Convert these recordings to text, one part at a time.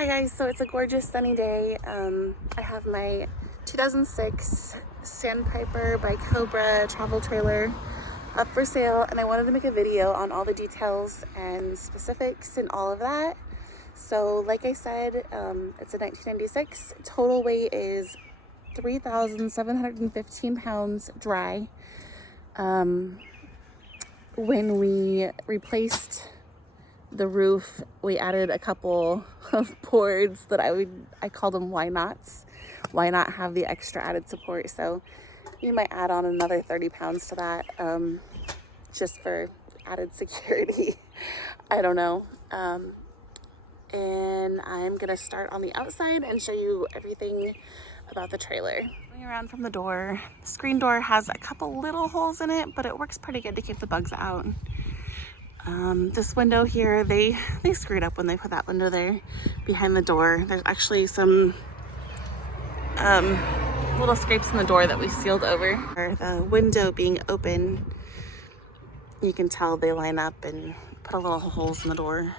Hi guys, so it's a gorgeous sunny day. I have my 2006 Sandpiper by Cobra travel trailer up for sale, and I wanted to make a video on all the details and specifics and all of that. So like I said, it's a 1996. Total weight is 3,715 pounds dry. When we replaced the roof, we added a couple of boards that I call them why nots. Why not have the extra added support? So you might add on another 30 pounds to that, just for added security. I don't know. And I'm gonna start on the outside and show you everything about the trailer. Going around from the door, the screen door has a couple little holes in it, but it works pretty good to keep the bugs out. This window here, they screwed up when they put that window there behind the door. There's actually some little scrapes in the door that we sealed over. The window being open, you can tell they line up and put a little holes in the door.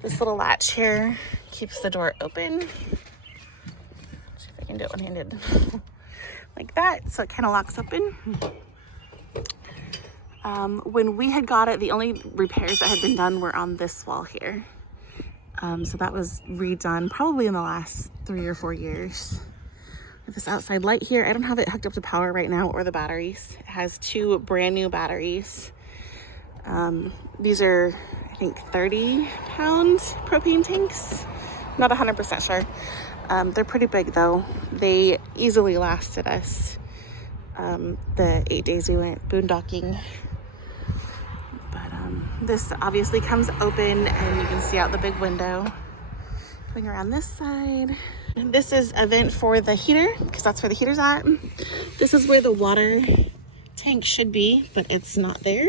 This little latch here keeps the door open. Let's see if I can do it one-handed. Like that, so it kind of locks open. When we had got it, the only repairs that had been done were on this wall here. So that was redone probably in the last 3 or 4 years. With this outside light here, I don't have it hooked up to power right now or the batteries. It has 2 brand new batteries. These are, I think, 30-pound propane tanks. Not 100% sure. They're pretty big though. They easily lasted us the 8 days we went boondocking. This obviously comes open and you can see out the big window. Going around this side. And this is a vent for the heater, because that's where the heater's at. This is where the water tank should be, but it's not there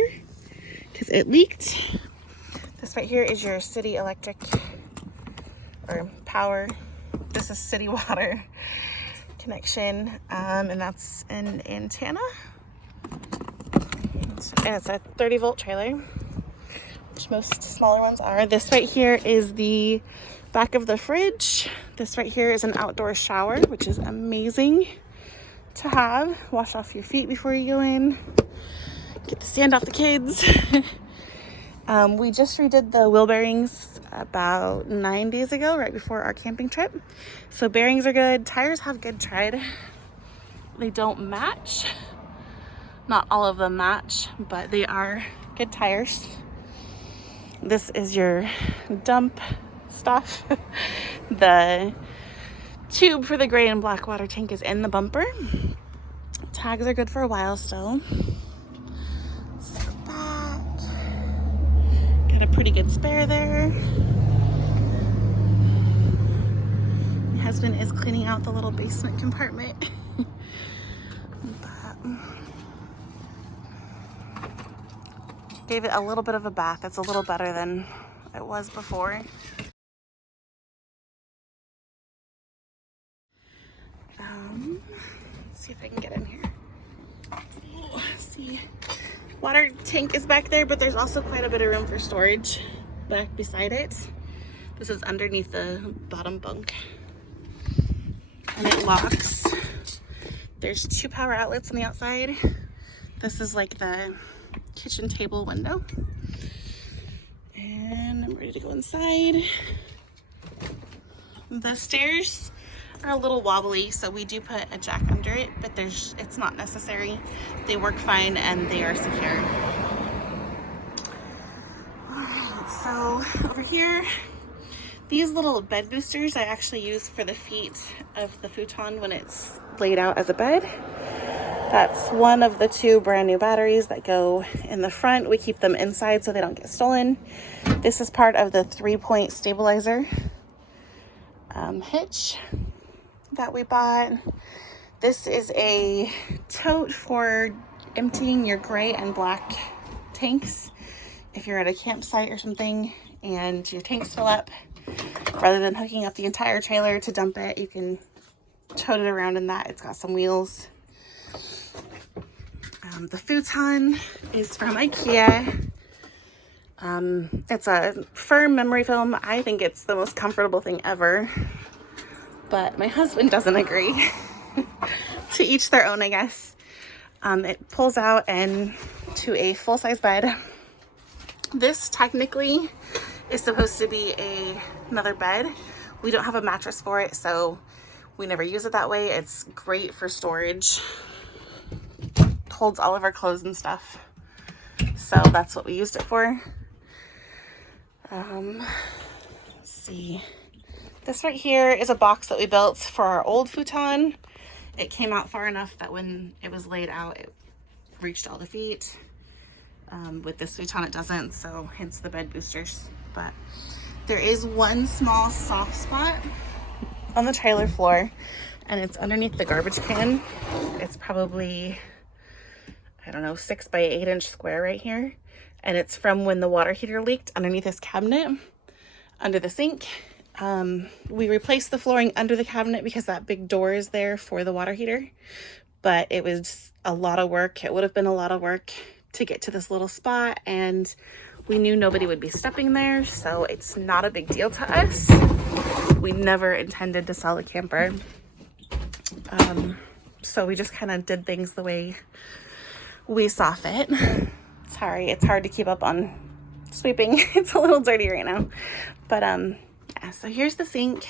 because it leaked. This right here is your city electric or power. This is city water connection, and that's an antenna. And it's a 30-volt trailer, which most smaller ones are. This right here is the back of the fridge. This right here is an outdoor shower, which is amazing to have. Wash off your feet before you go in. Get the sand off the kids. We just redid the wheel bearings about 9 days ago, right before our camping trip. So bearings are good. Tires have good tread. They don't match. Not all of them match, but they are good tires. This is your dump stuff. The tube for the gray and black water tank is in the bumper. Tags are good for a while still. This is the back. Got a pretty good spare there. My husband is cleaning out the little basement compartment. Gave it a little bit of a bath. It's a little better than it was before. Let's see if I can get in here. Oh, see, water tank is back there, but there's also quite a bit of room for storage back beside it. This is underneath the bottom bunk, and it locks. There's 2 power outlets on the outside. This is like the kitchen table window, and I'm ready to go inside. The stairs are a little wobbly, so we do put a jack under it, but it's not necessary. They work fine and they are secure. Alright, so over here, these little bed boosters I actually use for the feet of the futon when it's laid out as a bed. That's one of the 2 brand new batteries that go in the front. We keep them inside so they don't get stolen. This is part of the 3-point stabilizer hitch that we bought. This is a tote for emptying your gray and black tanks. If you're at a campsite or something and your tanks fill up, rather than hooking up the entire trailer to dump it, you can tote it around in that. It's got some wheels. The futon is from IKEA. It's a firm memory foam. I think it's the most comfortable thing ever, but my husband doesn't agree. To each their own, I guess. It pulls out and to a full-size bed. This technically is supposed to be another bed. We don't have a mattress for it, so we never use it that way. It's great for storage. Holds all of our clothes and stuff. So that's what we used it for. Let's see. This right here is a box that we built for our old futon. It came out far enough that when it was laid out, it reached all the feet. With this futon, it doesn't, so hence the bed boosters. But there is one small soft spot on the trailer floor, and it's underneath the garbage can. It's probably, I don't know, 6 by 8 inch square right here. And it's from when the water heater leaked underneath this cabinet, under the sink. We replaced the flooring under the cabinet because that big door is there for the water heater. But it was a lot of work. It would have been a lot of work to get to this little spot, and we knew nobody would be stepping there, so it's not a big deal to us. We never intended to sell the camper. So we just kind of did things the way we saw fit. Sorry, it's hard to keep up on sweeping. It's a little dirty right now. But yeah, so here's the sink.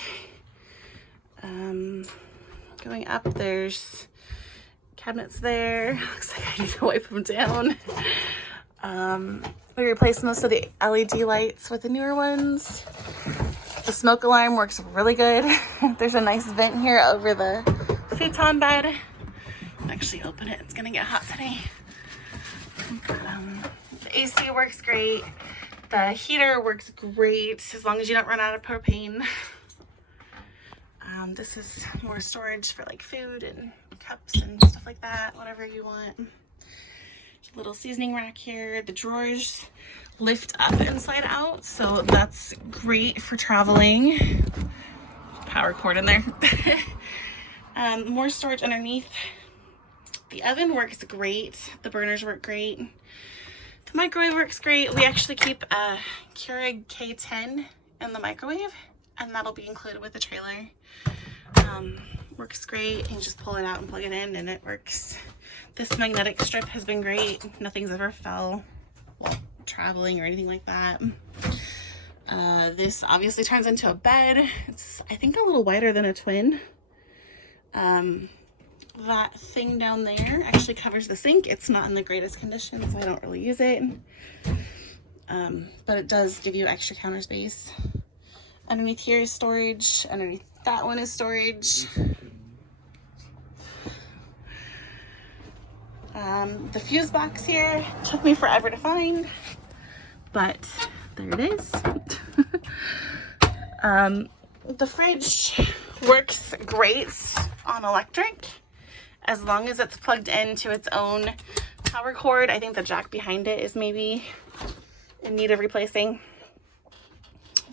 Going up, there's cabinets there. Looks like I need to wipe them down. We replaced most of the LED lights with the newer ones. The smoke alarm works really good. There's a nice vent here over the futon bed. Actually open it, it's gonna get hot today. The AC works great. The heater works great as long as you don't run out of propane. This is more storage for like food and cups and stuff like that, whatever you want. Little seasoning rack here. The drawers lift up inside out, so that's great for traveling. Power cord in there. More storage underneath. The oven works great. The burners work great. The microwave works great. We actually keep a Keurig K10 in the microwave, and that'll be included with the trailer. Works great. You just pull it out and plug it in, and it works. This magnetic strip has been great. Nothing's ever fell while traveling or anything like that. This obviously turns into a bed. It's, I think, a little wider than a twin. That thing down there actually covers the sink. It's not in the greatest condition, so I don't really use it. But it does give you extra counter space. Underneath here is storage. Underneath that one is storage. The fuse box here took me forever to find, but there it is. The fridge works great on electric as long as it's plugged into its own power cord. I think the jack behind it is maybe in need of replacing.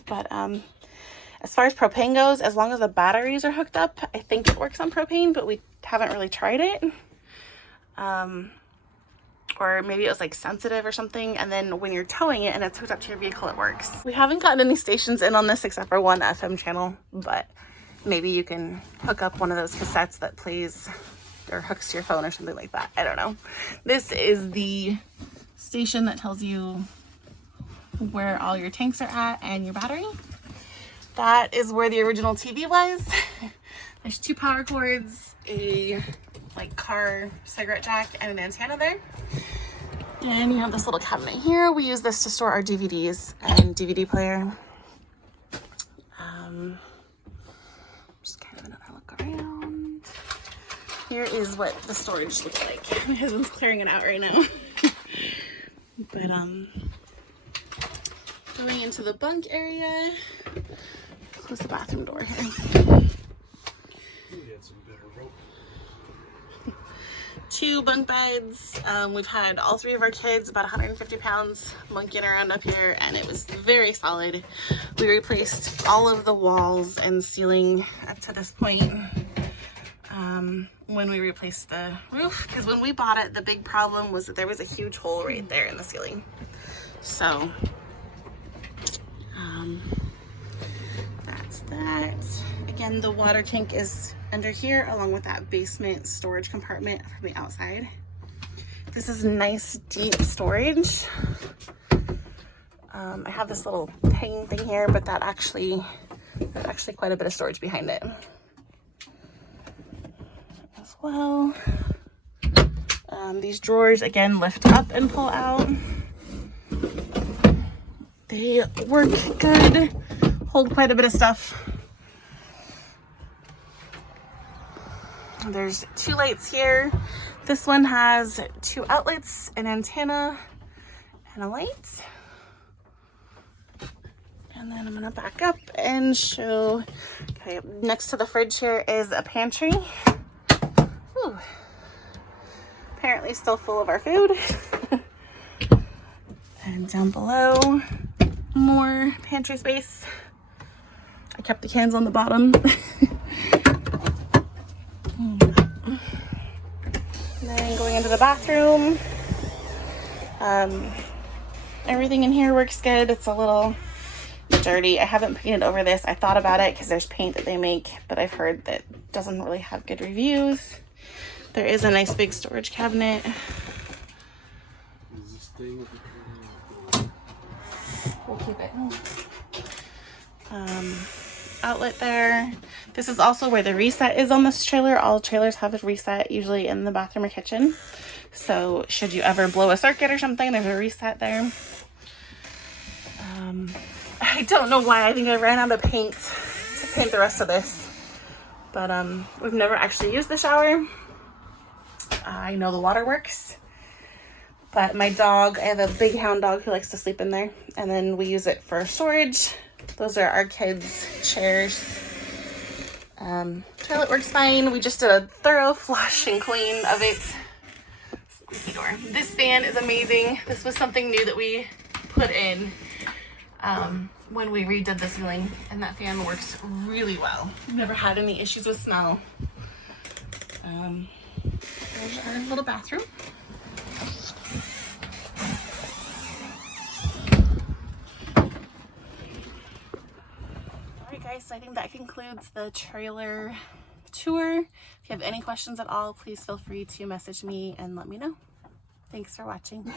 But as far as propane goes, as long as the batteries are hooked up, I think it works on propane, but we haven't really tried it. Or maybe it was like sensitive or something, and then when you're towing it and it's hooked up to your vehicle, it works. We haven't gotten any stations in on this except for one FM channel, but maybe you can hook up one of those cassettes that plays or hooks to your phone or something like that. I don't know. This is the station that tells you where all your tanks are at and your battery. That is where the original TV was. There's 2 power cords, a like car cigarette jack, and an antenna there. And you have this little cabinet here. We use this to store our DVDs and DVD player. Just kind of another look around. Here is what the storage looks like. My husband's clearing it out right now. But going into the bunk area. Close the bathroom door here. We had some better rope. 2 bunk beds. We've had all 3 of our kids, about 150 pounds, monkeying around up here, and it was very solid. We replaced all of the walls and ceiling up to this point when we replaced the roof, because when we bought it, the big problem was that there was a huge hole right there in the ceiling. So That's that. Again, the water tank is under here along with that basement storage compartment from the outside. This is nice deep storage. I have this little hanging thing here, but there's actually quite a bit of storage behind it as well. These drawers again lift up and pull out. They work good, hold quite a bit of stuff. There's 2 lights here. This one has 2 outlets, an antenna, and a light. And then I'm gonna back up and show, okay, next to the fridge here is a pantry. Whew. Apparently still full of our food. And down below, more pantry space. I kept the cans on the bottom. Then going into the bathroom. Everything in here works good. It's a little dirty. I haven't painted over this. I thought about it because there's paint that they make, but I've heard that doesn't really have good reviews. There is a nice big storage cabinet. We'll keep it. Outlet there. This is also where the reset is on this trailer. All trailers have a reset, usually in the bathroom or kitchen. So should you ever blow a circuit or something, there's a reset there. I don't know why. I think I ran out of paint to paint the rest of this. But we've never actually used the shower. I know the water works. But my dog, I have a big hound dog who likes to sleep in there. And then we use it for storage. Those are our kids' chairs. Toilet works fine. We just did a thorough flush and clean of it. Squeaky door. This fan is amazing. This was something new that we put in when we redid the ceiling, and that fan works really well. We've never had any issues with smell. There's our little bathroom. Alright guys, so I think that concludes the trailer tour. If you have any questions at all, please feel free to message me and let me know. Thanks for watching.